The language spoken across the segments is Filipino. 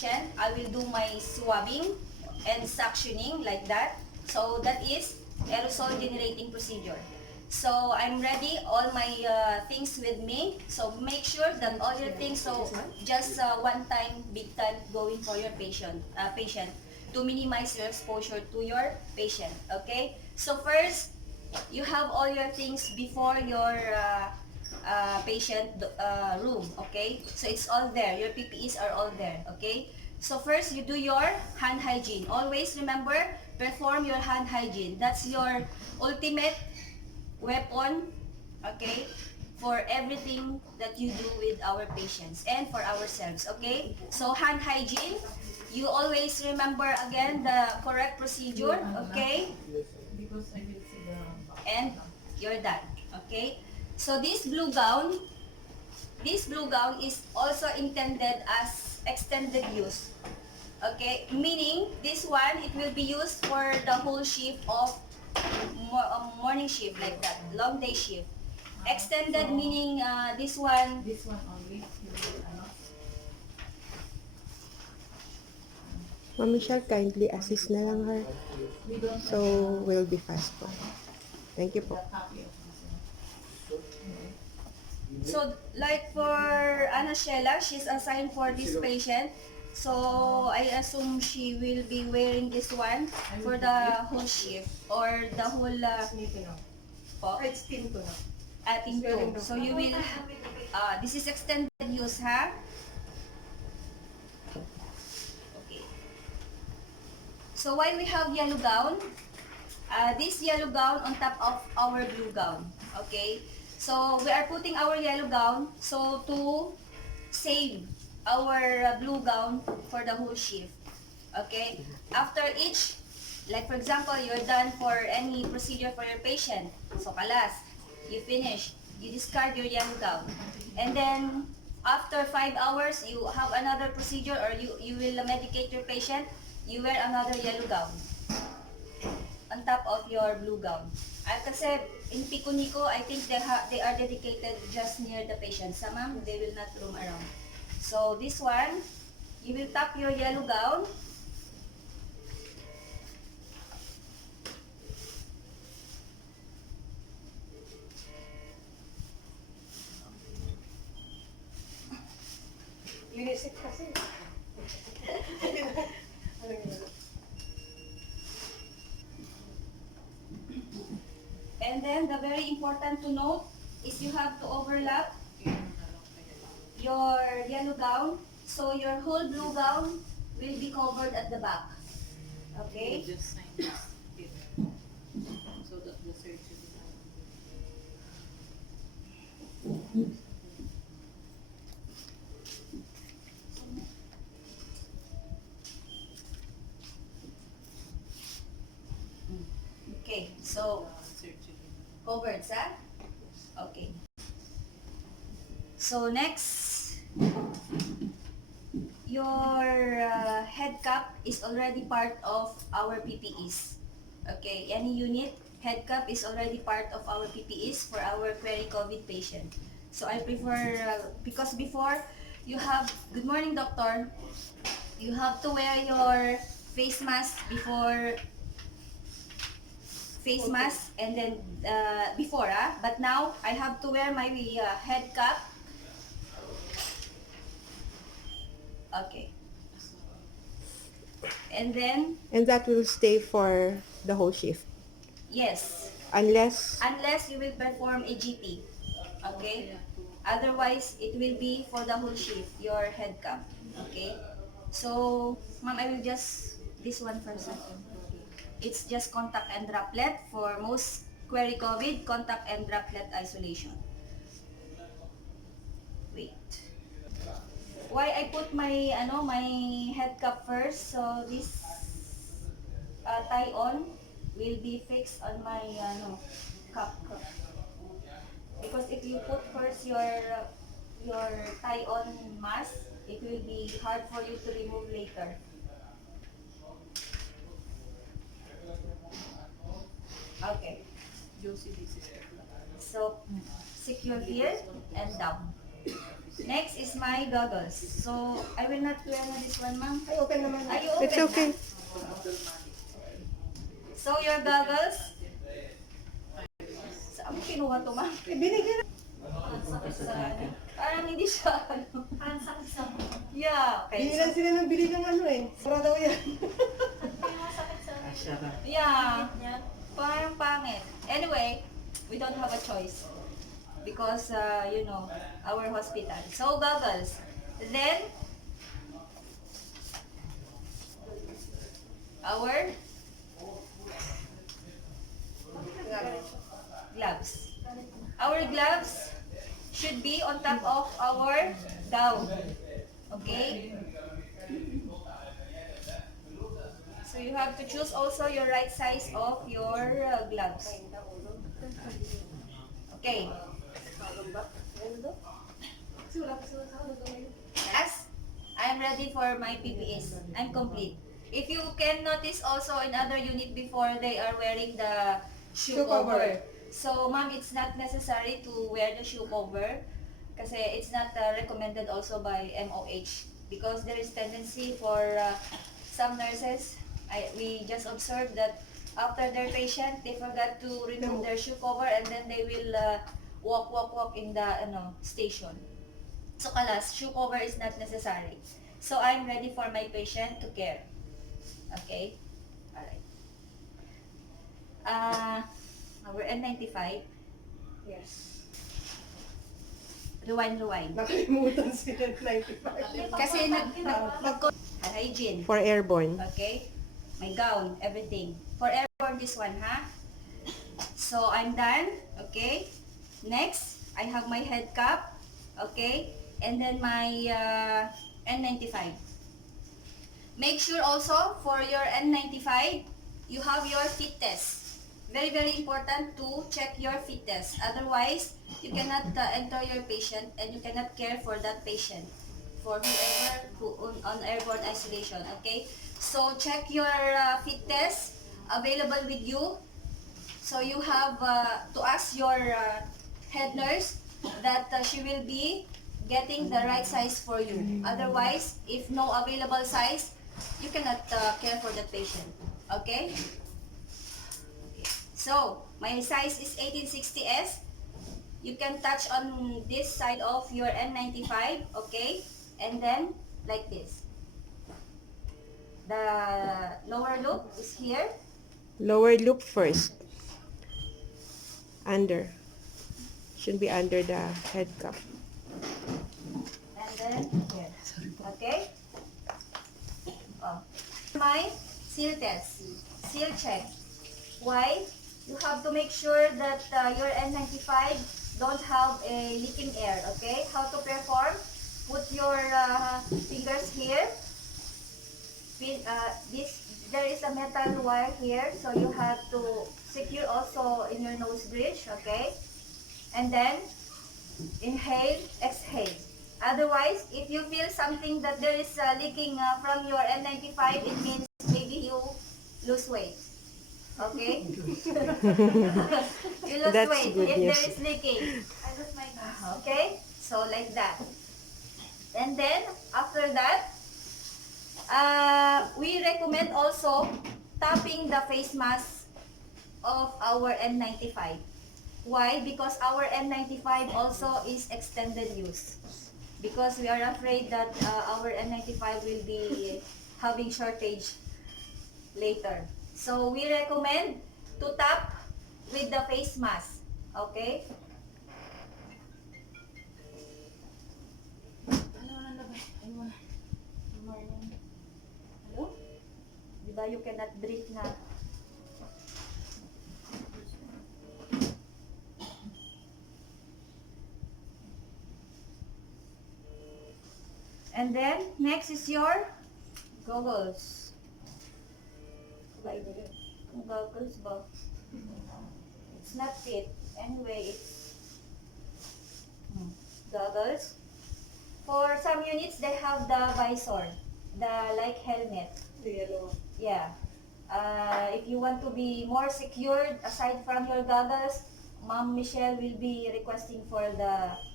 patient, I will do my swabbing and suctioning like that. So that is aerosol generating procedure. So I'm ready, all my things with me. So make sure that all your things, so just one time, big time going for your patient to minimize your exposure to your patient. Okay? So first, you have all your things before your patient room. Okay? So it's all there. Your PPEs are all there. Okay? So first, you do your hand hygiene. Always remember, perform your hand hygiene. That's your ultimate weapon, okay, for everything that you do with our patients and for ourselves, okay? So hand hygiene, you always remember again the correct procedure, okay? And you're done, okay? So this blue gown is also intended as extended use, okay? Meaning, this one, it will be used for the whole shift of morning shift like that, long day shift. Extended so, meaning this one only. Ma'am Michelle, kindly assist na lang her. So, we'll be fast po. Thank you po. So, like for Ana Sheila, she's assigned for this patient. So, I assume she will be wearing this one for the whole shift or the whole po? It's team ko na. Team 2. So, you will, this is extended use, ha? Okay. So, why we have yellow gown? This yellow gown on top of our blue gown. Okay? So, we are putting our yellow gown so to save our blue gown for the whole shift. Okay? After each, like for example, you're done for any procedure for your patient. So, kalas, you finish. You discard your yellow gown. And then, after 5 hours, you have another procedure or you will medicate your patient, you wear another yellow gown on top of your blue gown. Kasi in Pico Nico, I think they are dedicated just near the patient. Some they will not roam around. So this one, you will tap your yellow gown. Linisip kasi. And then the very important to note is you have to overlap your yellow gown. So your whole blue gown will be covered at the back. Okay? Just sign this here so that the surgery Okay, so covered, sa? Okay. So next, your head cap is already part of our PPEs. Okay, any unit, head cap is already part of our PPEs for our query COVID patient. So I prefer, because before, you have, good morning doctor, you have to wear your face mask before and then before, but now I have to wear my head cap. Okay. And then, And that will stay for the whole shift. yes, Unless, unless you will perform a GP. Okay? Otherwise, it will be for the whole shift, your head cap. Okay? So, ma'am, I will just, this one first. It's just contact and droplet for most query COVID, contact and droplet isolation. Wait. Why I put my my head cap first? So this tie on will be fixed on my cap. Because if you put first your tie on mask, it will be hard for you to remove later. Okay. Josie, this is So secure here and down. Next is my goggles. So, I will not wear na this one, ma'am. Ay, open naman. Are you open It's okay. na? So, your goggles. Saan mo kinuha to, ma'am? Binigyan na. Parang hindi siya, ano. Parang sakit sa mga. Yeah, okay. Bili lang sila ng bili ng ano eh. Sara daw yan. Sakit sa mga. Yeah, Yan. parang pangit. Anyway, we don't have a choice. Because, you know, our hospital. So, goggles. Then, our gloves. Our gloves should be on top of our gown. Okay? So you have to choose also your right size of your gloves. Okay. Yes, I'm ready for my PPEs. I'm complete. If you can notice also in other unit before they are wearing the shoe Shoe cover. cover. So ma'am, it's not necessary to wear the shoe cover kasi it's not recommended also by MOH because there is tendency for some nurses, we just observed that after their patient, they forgot to remove their shoe cover and then they will walk in the station. So kalas, shoe cover is not necessary. So I'm ready for my patient to care. Okay? Alright. Our N95. Yes. Rewind. Nakalimutan sila ng 95. Kasi hygiene. For airborne. Okay? My gown, everything. For airborne, this one, ha? So, I'm done. Okay? Next, I have my head cap. Okay? And then my N95. Make sure also, for your N95, you have your fit test. Very, very important to check your fit test. Otherwise, you cannot enter your patient and you cannot care for that patient. For whoever on airborne isolation, okay? So, check your fit test available with you. So, you have to ask your head nurse that she will be getting the right size for you. Otherwise, if no available size, you cannot care for that patient. Okay? So, my size is 1860S. You can touch on this side of your N95, okay? And then, like this. The lower loop is here. Lower loop first. Under. Should be under the head cup. And then, here. Okay? Oh. My seal test. Seal check. Why? You have to make sure that your N95 don't have a leaking air, okay? How to perform? Put your fingers here. There is a metal wire here, so you have to secure also in your nose bridge, okay? And then, inhale, exhale. Otherwise, if you feel something that there is leaking from your N95, it means maybe you lose weight. Okay? You lose That's weight good if news. there is leaking. I lose my mask. Okay? So, like that. And then, after that, we recommend also tapping the face mask of our N95. Why? Because our N95 also is extended use. Because we are afraid that our N95 will be having shortage later. So, we recommend to tap with the face mask. Okay? Hello? Diba you cannot breathe na? And then, next is your goggles. Goggles ba? It's not fit. Anyway, it's goggles. For some units, they have the visor, the like helmet. The yellow. Yeah. If you want to be more secured, aside from your goggles, Ma'am Michelle will be requesting for the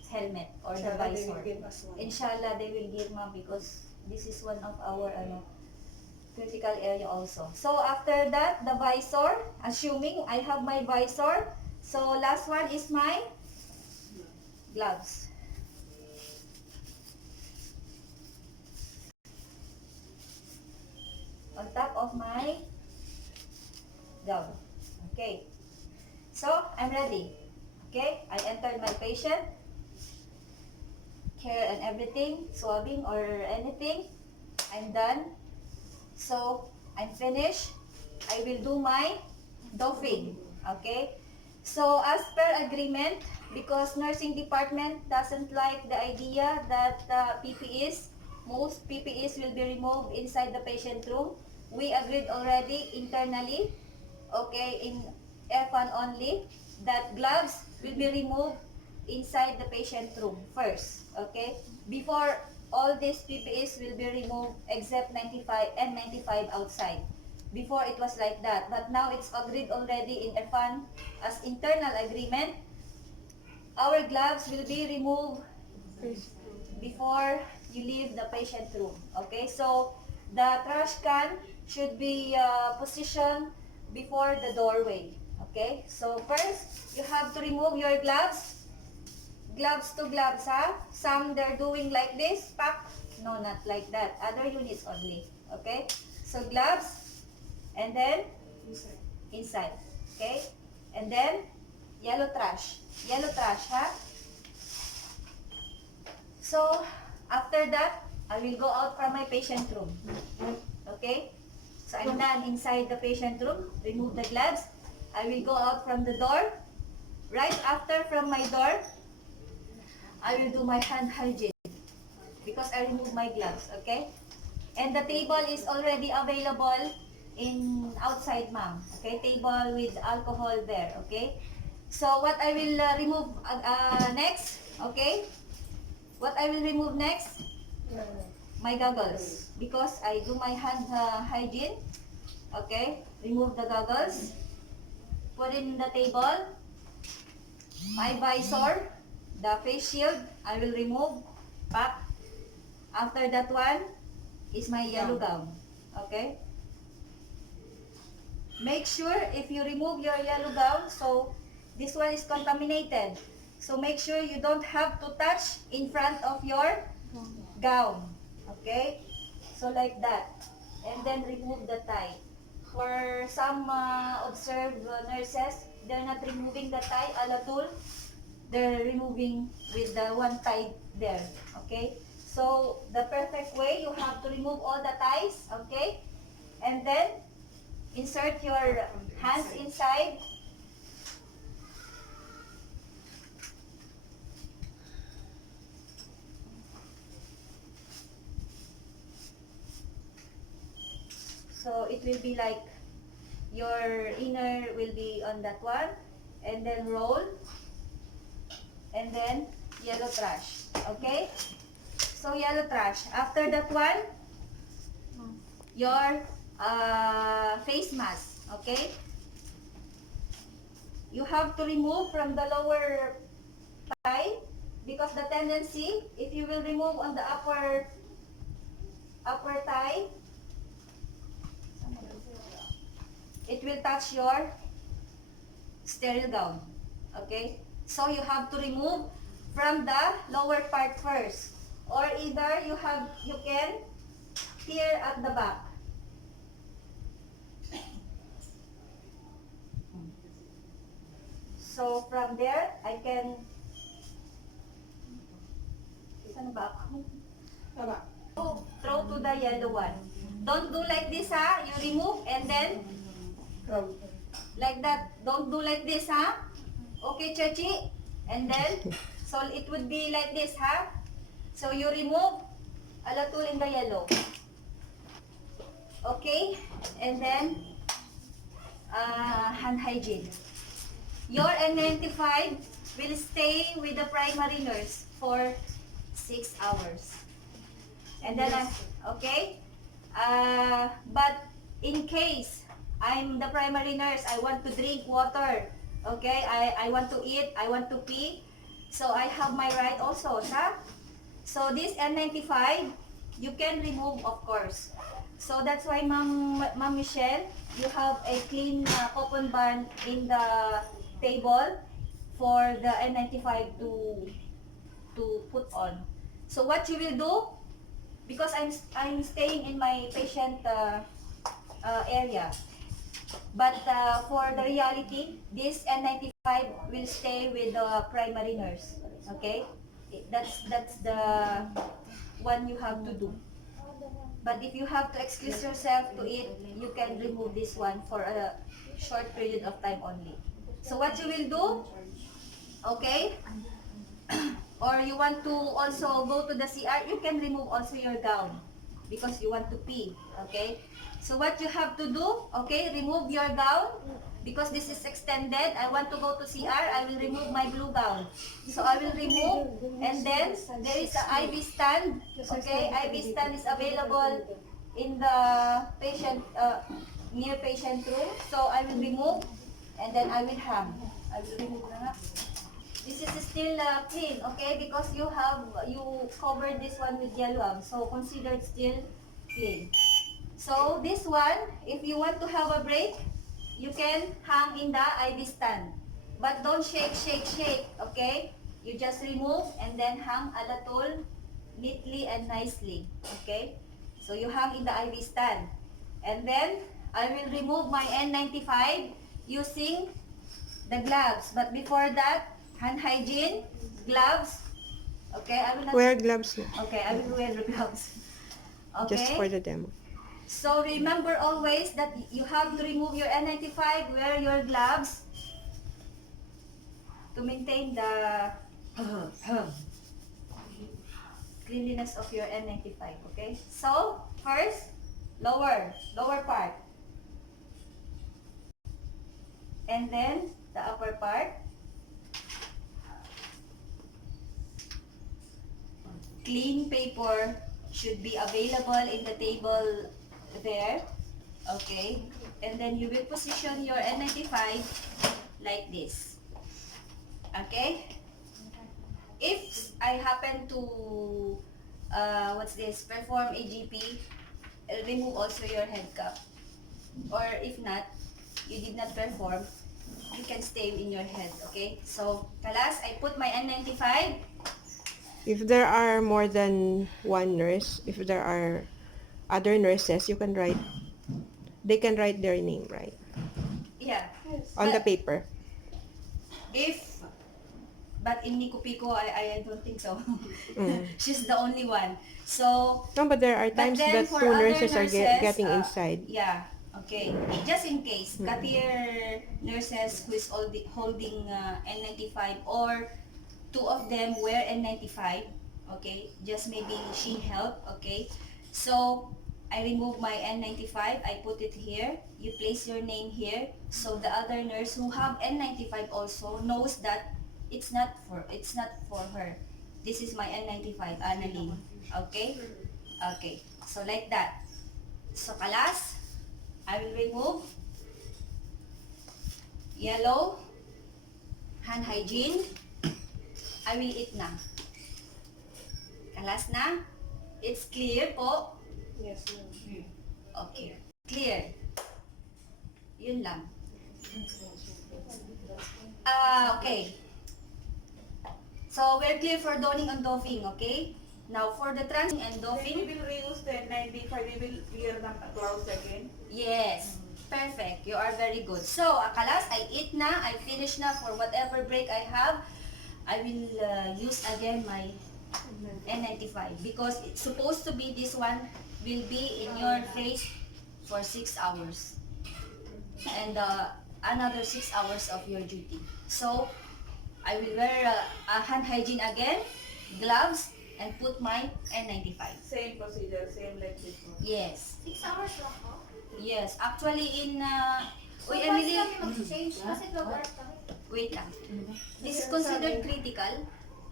helmet or the Inshallah, they visor. will give us one. Inshallah, they will give, ma'am, because this is one of our critical area also. So after that, the visor, assuming I have my visor, so last one is my gloves. On top of my gown. Okay. So, I'm ready. Okay, I entered my patient, care and everything, swabbing or anything. I'm done. So, I'm finished. I will do my doffing. Okay? So, as per agreement, because nursing department doesn't like the idea that PPEs, most PPEs will be removed inside the patient room. We agreed already internally, okay, in F1 only, that gloves will be removed inside the patient room first, okay? Before all these PPEs will be removed except 95 and 95 outside. Before it was like that, but now it's agreed already in F1 as internal agreement. Our gloves will be removed before you leave the patient room. Okay, so the trash can should be positioned before the doorway. Okay, so first you have to remove your gloves. Gloves to gloves, ha? Some they're doing like this, pack. No, not like that. Other units only. Okay, so gloves, and then inside. Okay, and then yellow trash. Yellow trash, ha? So, after that, I will go out from my patient room. Okay? So, I'm done inside the patient room. Remove the gloves. I will go out from the door. Right after from my door, I will do my hand hygiene. Because I remove my gloves. Okay? And the table is already available in outside, ma'am. Okay? Table with alcohol there. Okay? So, what I will remove next, okay? What I will remove next? My goggles. Because I do my hand hygiene. Okay. Remove the goggles. Put in the table. My visor. The face shield. I will remove. Pack. After that one is my yellow gown. Okay. Make sure if you remove your yellow gown, so this one is contaminated. So make sure you don't have to touch in front of your gown. Okay? So like that. And then remove the tie. For some observed nurses, they're not removing the tie a la tool. They're removing with the one tie there. Okay? So the perfect way, you have to remove all the ties. Okay? And then insert your hands inside. So it will be like your inner will be on that one, and then roll, and then yellow trash. Okay? So yellow trash. After that one, your face mask. Okay? You have to remove from the lower thigh because the tendency, if you will remove on the upper thigh, it will touch your sterile gown. Okay? So you have to remove from the lower part first. Or either you can tear at the back. So from there, I can saan ba ako? Tama. Throw to the yellow one. Don't do like this, ha? You remove and then like that. Don't do like this, ha? Okay, Chachi? And then, so it would be like this, ha? So you remove alatul in the yellow. Okay? And then, hand hygiene. Your N95 will stay with the primary nurse for 6 hours. And then, okay? But in case I'm the primary nurse, I want to drink water, okay? I want to eat, I want to pee. So I have my right also, sa? So this N95, you can remove, of course. So that's why, Ma'am Michelle, you have a clean cotton band in the table for the N95 to put on. So what you will do, because I'm staying in my patient area, but for the reality, this N95 will stay with the primary nurse. Okay, that's the one you have to do. But if you have to excuse yourself to it, you can remove this one for a short period of time only. So what you will do, okay, or you want to also go to the CR, you can remove also your gown because you want to pee, okay? So what you have to do, okay, remove your gown because this is extended. I want to go to CR, I will remove my blue gown. So I will remove, and then there is an IV stand, okay? IV stand is available in the patient, near patient room. So I will remove, and then I will hang. I will remove na nga. This is still clean, okay? Because you covered this one with yellow, so consider it still clean. So this one, if you want to have a break, you can hang in the IV stand. But don't shake, shake, shake, okay? You just remove and then hang a little neatly and nicely, okay? So you hang in the IV stand. And then, I will remove my N95 using the gloves. But before that, hand hygiene, gloves. Okay, I will not. Wear gloves na. Okay, I will wear the gloves. Okay. Just for the demo. So remember always that you have to remove your N95, wear your gloves to maintain the cleanliness of your N95. Okay. So first, lower part, and then the upper part. Clean paper should be available in the table there. Okay. And then you will position your N95 like this. Okay. If I happen to, perform a GP, remove also your head cap. Or if not, you did not perform, you can stay in your head. Okay. So, kalas, I put my N95. If there are more than one nurse, if there are other nurses, they can write their name, right? Yeah. On the But paper. but in Nico Pico, I don't think so. Mm. She's the only one. So, No, but there are but times then that for two other nurses are nurses, getting inside. yeah, okay. Just in case, Katir nurses who is holding N95 or two of them wear N95, okay? Just maybe she help, okay? So, I remove my N95, I put it here. You place your name here. So, the other nurse who have N95 also knows that it's not for her. This is my N95, Annalyn. Okay? Okay. So, like that. So, kalas, I will remove yellow, hand hygiene. I will eat na. Kalas na. It's clear po. Yes, ma'am. Okay. Clear. Yun lang. Okay. So, we're clear for donning and doffing, okay? Now, for the transing and Then we doffing, will reuse the 95, we will wear them clothes again. yes. Perfect. You are very good. So, akalas, I eat na. I finish na for whatever break I have. I will use again my N95 because it's supposed to be this one will be in your face for 6 hours and another 6 hours of your duty. So, I will wear a hand hygiene again, gloves, and put my N95. Same procedure, same like this one. Yes. 6 hours lang po. Yes. Actually, So, Uy, once Emily, kami mag-change kasi nag-work kami. wait lang. This is considered critical.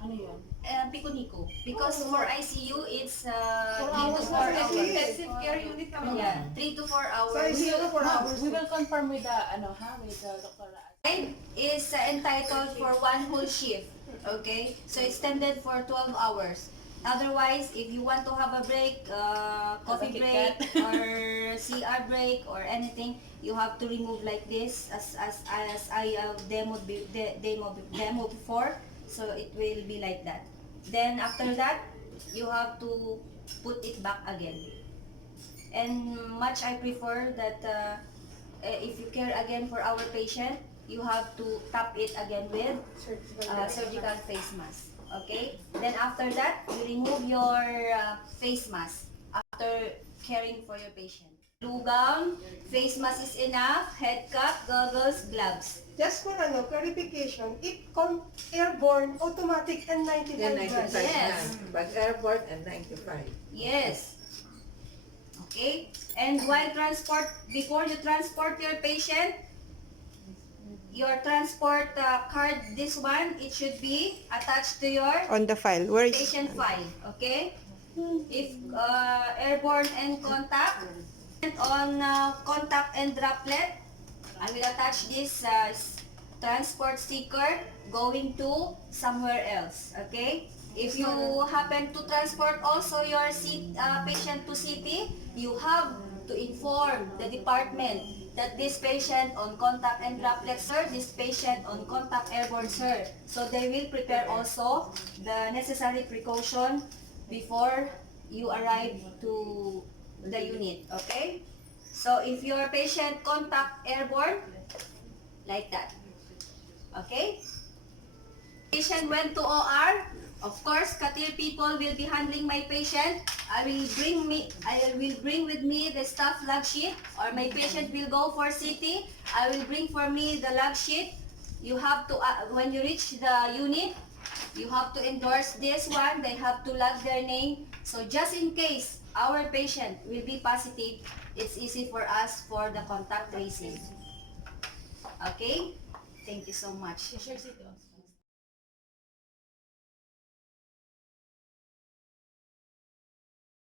Ano yun? Pico-nico. Because for ICU, it's 3 to 4 hours na hours. sila. Intensive care unit naman. Yeah, 3 to 4 Sa hours. ICU na 4 Ma'am, hours. we will confirm with the, with the Dr. And is entitled for one whole shift. Okay? So extended for 12 hours. Otherwise, if you want to have a break, coffee Kit break Kat. or CR break or anything, you have to remove like this as I demo before. So it will be like that. Then after that, you have to put it back again. And much I prefer that if you care again for our patient, you have to tap it again with surgical face mask. Okay? Then after that, you remove your face mask after caring for your patient. Blue gown, face mask is enough, head cap, goggles, gloves. Just for clarification, airborne, automatic, and 95 Then 95 grams. Yes. But airport and 95. Yes. Okay? And while before you transport your patient, your transport card, this one, it should be attached to your On the file. Where is patient file. Okay? If airborne and contact, on contact and droplet, I will attach this transport sticker going to somewhere else. Okay? If you happen to transport also your patient to CT, you have to inform the department that this patient on contact and droplet, sir, this patient on contact airborne, sir. So they will prepare also the necessary precaution before you arrive to the unit. Okay? So if your patient contact airborne, like that. Okay? Patient went to OR. Of course, Katir people will be handling my patient. I will bring with me the staff log sheet, or my patient will go for CT. I will bring for me the log sheet. You have to when you reach the unit, you have to endorse this one. They have to log their name. So just in case our patient will be positive, it's easy for us for the contact tracing. Okay? Thank you so much. Share it to us.